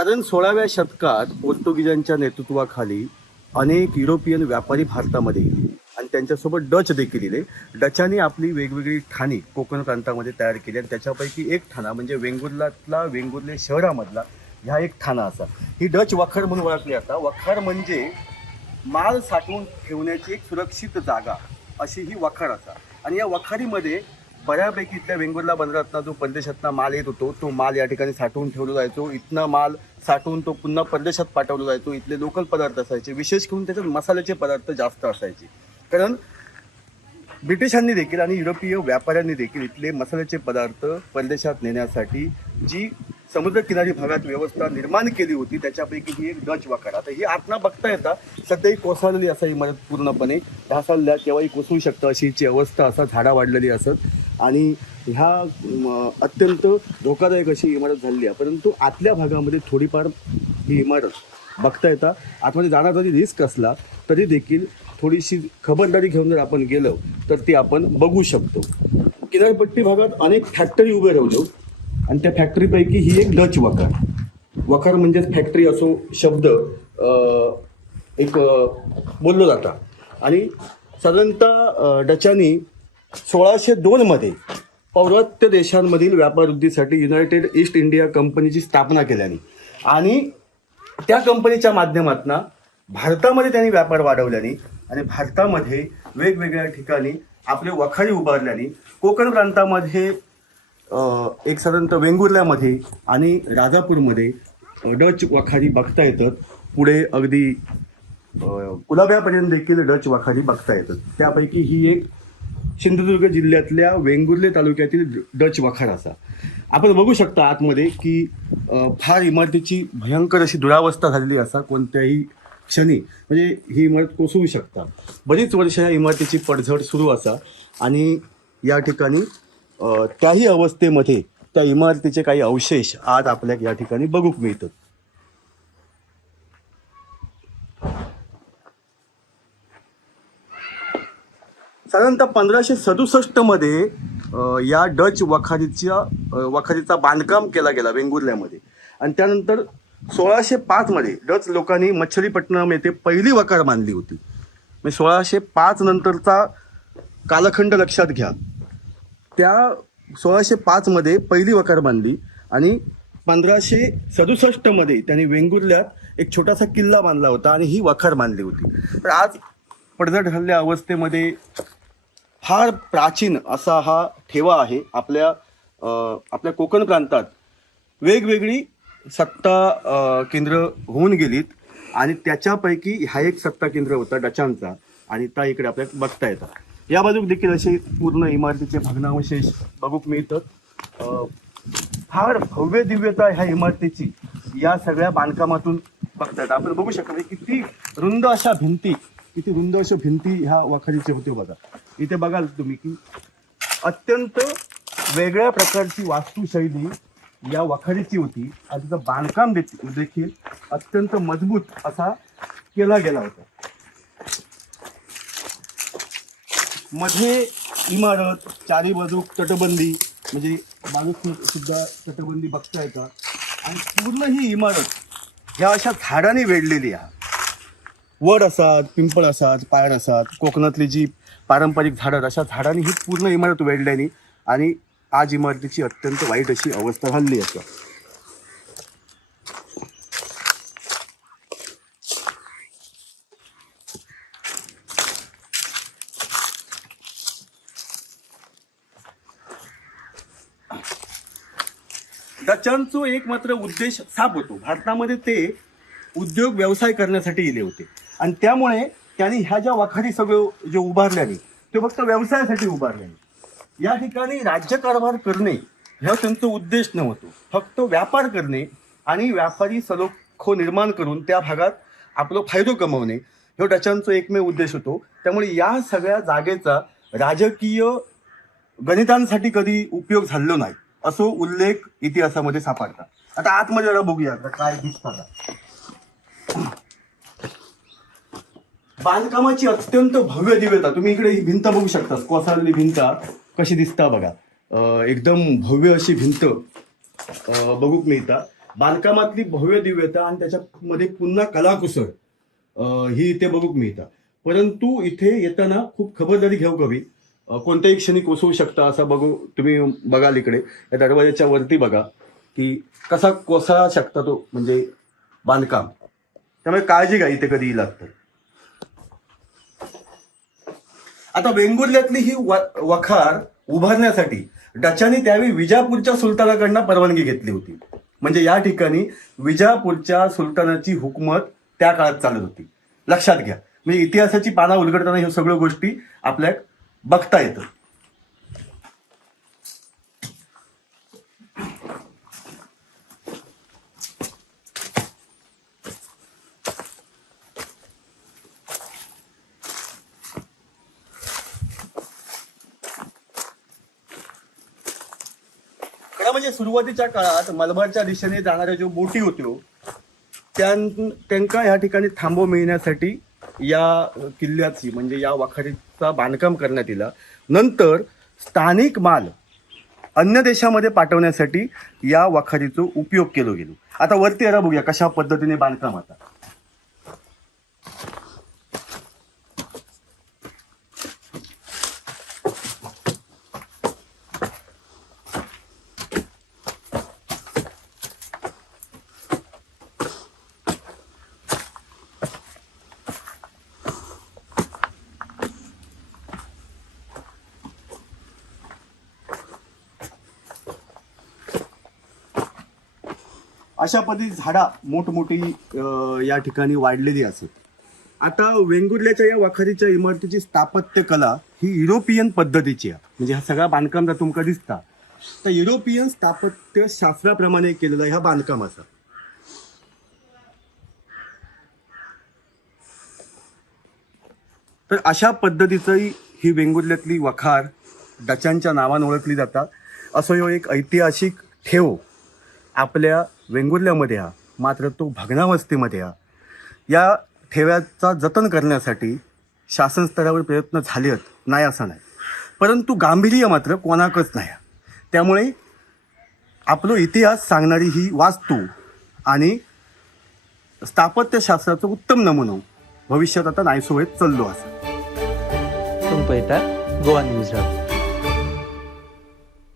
कारण 16व्या शतकात पोर्तुगीजांच्या नेतृत्वाखाली अनेक युरोपियन व्यापारी भारतामध्ये गेले आणि त्यांच्यासोबत डच देखील गेले. डचांनी आपली वेगवेगळी ठाणी कोकण प्रांतामध्ये तयार केली आणि त्याच्यापैकी एक ठाणा म्हणजे वेंगुर्ल्यातला वेंगुर्ले शहरामधला ह्या एक ठाणा असा. ही डच वखार म्हणून ओळखली जाता. वखार म्हणजे माल साठवून ठेवण्याची एक सुरक्षित जागा, अशी ही वखार असा. आणि या वखारीमध्ये बऱ्यापैकी इथल्या वेंगुर्ला बंदरातनं जो परदेशातनं माल येत होतो तो माल या ठिकाणी साठवून ठेवला जायचो. इथनं माल साठवून तो पुन्हा परदेशात पाठवला जायचो. इथले लोकल पदार्थ असायचे, विशेष करून त्याच्यात मसाल्याचे पदार्थ जास्त असायचे. कारण ब्रिटिशांनी देखील आणि युरोपीय व्यापाऱ्यांनी देखील इथले मसाल्याचे पदार्थ परदेशात नेण्यासाठी जी समुद्रकिनारी भागात व्यवस्था निर्माण केली होती त्याच्यापैकी ही एक डच वखार. आता ही आतना बघता येता सध्याही कोसळलेली असा इमारत पूर्णपणे ढासळल्या केव्हाही कोसळू शकतं अशी हिची अवस्था असा, झाडा वाढलेली असत आणि ह्या अत्यंत धोकादायक अशी इमारत झालेली आहे. परंतु आतल्या भागामध्ये थोडीफार ही इमारत बघता येता. आतमध्ये जाणार जरी रिस्क असला तरी देखील थोडीशी खबरदारी घेऊन जर आपण गेलो तर ती आपण बघू शकतो. किनारपट्टी भागात अनेक फॅक्टरी उभे राहिलो आणि त्या फॅक्टरीपैकी ही एक डच वखार. वखार म्हणजेच फॅक्टरी असो शब्द एक बोललो जाता. आणि साधारणतः डचांनी 1602 मध्ये पौर्वात्य देशांमधील व्यापार वृद्धीसाठी युनायटेड ईस्ट इंडिया कंपनीची स्थापना केल्याने आणि त्या कंपनीच्या माध्यमातून भारतामध्ये त्यांनी व्यापार वाढवल्याने आणि भारतामध्ये वेगवेगळ्या ठिकाणी आपले वखारी उभारल्याने कोकण प्रांतामध्ये एक साधारणतः वेंगुर्ल्यामध्ये आणि राजापूरमध्ये डच वखारी बघता येतात. पुढे अगदी कुलाब्यापर्यंत देखील डच वखारी बघता येतात. त्यापैकी ही एक सिंधुदुर्ग जिल्ह्यातल्या वेंगुर्ले तालुक्यातील डच वखार असा. आपण बघू शकता आतमध्ये की फार इमारतीची भयंकर अशी दुरावस्था झालेली असा. कोणत्याही क्षणी म्हणजे ही इमारत कोसळू शकता. बरीच वर्ष या इमारतीची पडझड सुरू असा आणि या ठिकाणी त्याही अवस्थेमध्ये त्या इमारतीचे काही अवशेष आज आपल्या या ठिकाणी बघूक मिळतात. साधारणतः 1567 मध्ये या डच वखारीचा बांधकाम केला गेला वेंगुर्ल्यामध्ये आणि त्यानंतर 1605 मध्ये डच लोकांनी मच्छलीपट्टणम येथे पहिली वखार बांधली होती. म्हणजे 1605 नंतरचा कालखंड लक्षात घ्या. त्या 1605 मध्ये पहिली वखार बांधली आणि 1567 मध्ये त्यांनी वेंगुर्ल्यात एक छोटासा किल्ला बांधला होता आणि ही वखार बांधली होती. तर आज पडझड झालेल्या अवस्थेमध्ये फार प्राचीन असा हा ठेवा आहे. आपल्या कोकण प्रांतात वेगवेगळी सत्ता केंद्र होऊन गेलीत आणि त्याच्यापैकी हा एक सत्ता केंद्र होता डचांचा आणि त्या इकडे आपल्याला बघता येतात. या बाजूक देखील असे पूर्ण इमारतीचे भग्नावशेष बघूक मिळतात. फार भव्य दिव्यता ह्या इमारतीची या सगळ्या बांधकामातून बघता येतात. आपण बघू शकता किती रुंद अशा भिंती ह्या वखारीचे होते. बघा इथे बघाल तुम्ही की अत्यंत वेगळ्या प्रकारची वास्तुशैली या वखारीची होती आणि तिचं बांधकाम देखील अत्यंत मजबूत असा केला गेला होता. मध्ये इमारत, चारी बाजू तटबंदी म्हणजे बाजूत सुद्धा तटबंदी बघता येतात आणि पूर्ण ही इमारत ह्या अशा झाडांनी वेढलेली आहे. वड असतात, पिंपळ असतात, पायर असतात, कोकणातली जी पारंपरिक झाडं अशा झाडांनी ही पूर्ण इमारत वेढल्याने आणि आज इमारतीची अत्यंत वाईट अशी अवस्था झालेली असते. डचांचा एक मात्र उद्देश साफ होतो. भारतामध्ये ते उद्योग व्यवसाय करण्यासाठी गेले होते आणि त्यामुळे त्यांनी ह्या ज्या वखारी सगळं जे उभारल्याने ते फक्त व्यवसायासाठी उभारल्याने. या ठिकाणी राज्यकारभार करणे हा त्यांचा उद्देश नव्हतो. फक्त व्यापार करणे आणि व्यापारी सलोखो निर्माण करून त्या भागात आपला फायदा कमवणे हा डचांचा एकमेव उद्देश होतो. त्यामुळे या सगळ्या जागेचा राजकीय गणितांसाठी कधी उपयोग झालेला नाही असो उल्लेख इतिहासामध्ये सापडतात. आता आतमध्ये जरा बघूया काय दिसतात. बांधकामाची अत्यंत भव्य दिव्यता. तुम्ही इकडे ही भिंत बघू शकता, कोसळलेली भिंत कशी दिसता बघा. एकदम भव्य अशी भिंत बघूक मिळतात. बांधकामातली भव्य दिव्यता आणि त्याच्यामध्ये पुन्हा कलाकुसर ही इथे बघूक मिळतात. परंतु इथे येताना खूप खबरदारी घेऊ हवी. कोणत्याही क्षणी कोसळू शकता असं बघू. तुम्ही बघाल इकडे या दरवाजाच्या वरती बघा की कसा कोसळा शकता तो म्हणजे बांधकाम. त्यामुळे काळजी घ्या इथे कधी लागतं. आता वेंगुर्ल्यातली ही वखार उभारण्यासाठी डचांनी त्यावेळी विजापूरच्या सुलतानाकडनं परवानगी घेतली होती. म्हणजे या ठिकाणी विजापूरच्या सुलतानाची हुकूमत त्या काळात चालत होती. लक्षात घ्या. म्हणजे इतिहासाची पाना उलगडताना ह्या सगळ्या गोष्टी आपल्या बघता येतं. खरं म्हणजे सुरुवातीच्या काळात मलबारच्या दिशेने जाणाऱ्या जो बोटी होत्यो त्यांना या ठिकाणी थांबव मिळण्यासाठी या किल्ल्याची म्हणजे या वाखारीचा बांधकाम करण्यात आला. नंतर स्थानिक माल अन्य देशामध्ये पाठवण्यासाठी या वाखारीचा उपयोग केला गेलो. आता वरती याला बघूया कशा पद्धतीने बांधकाम आता. अशा पद्धती झाडा मोठमोठी या ठिकाणी वाढलेली असत. आता वेंगुर्ल्याच्या या वाखारीच्या इमारतीची स्थापत्य कला ही युरोपियन पद्धतीची आहे. म्हणजे हा सगळा बांधकाम जर तुमका दिसता तर युरोपियन स्थापत्य शास्त्राप्रमाणे केलेला ह्या बांधकामाचा. तर अशा पद्धतीचं ही वेंगुर्ल्यातली वखार डचांच्या नावाने ओळखली जातात. असं ह्यो एक ऐतिहासिक ठेव आपल्या वेंगुर्ल्यामध्ये हा. मात्र तो भग्नावस्थेमध्ये हा. या ठेव्याचा जतन करण्यासाठी शासन स्तरावर प्रयत्न झाले नाही असं नाही, परंतु गांभीर्य मात्र कोणाकच नाही. त्यामुळे आपलो इतिहास सांगणारी ही वास्तू आणि स्थापत्यशास्त्राचं उत्तम नमुनो भविष्यात आता नाहीसो होत चाललो असं. तुम्ही पळयता गोवा न्यूज हब.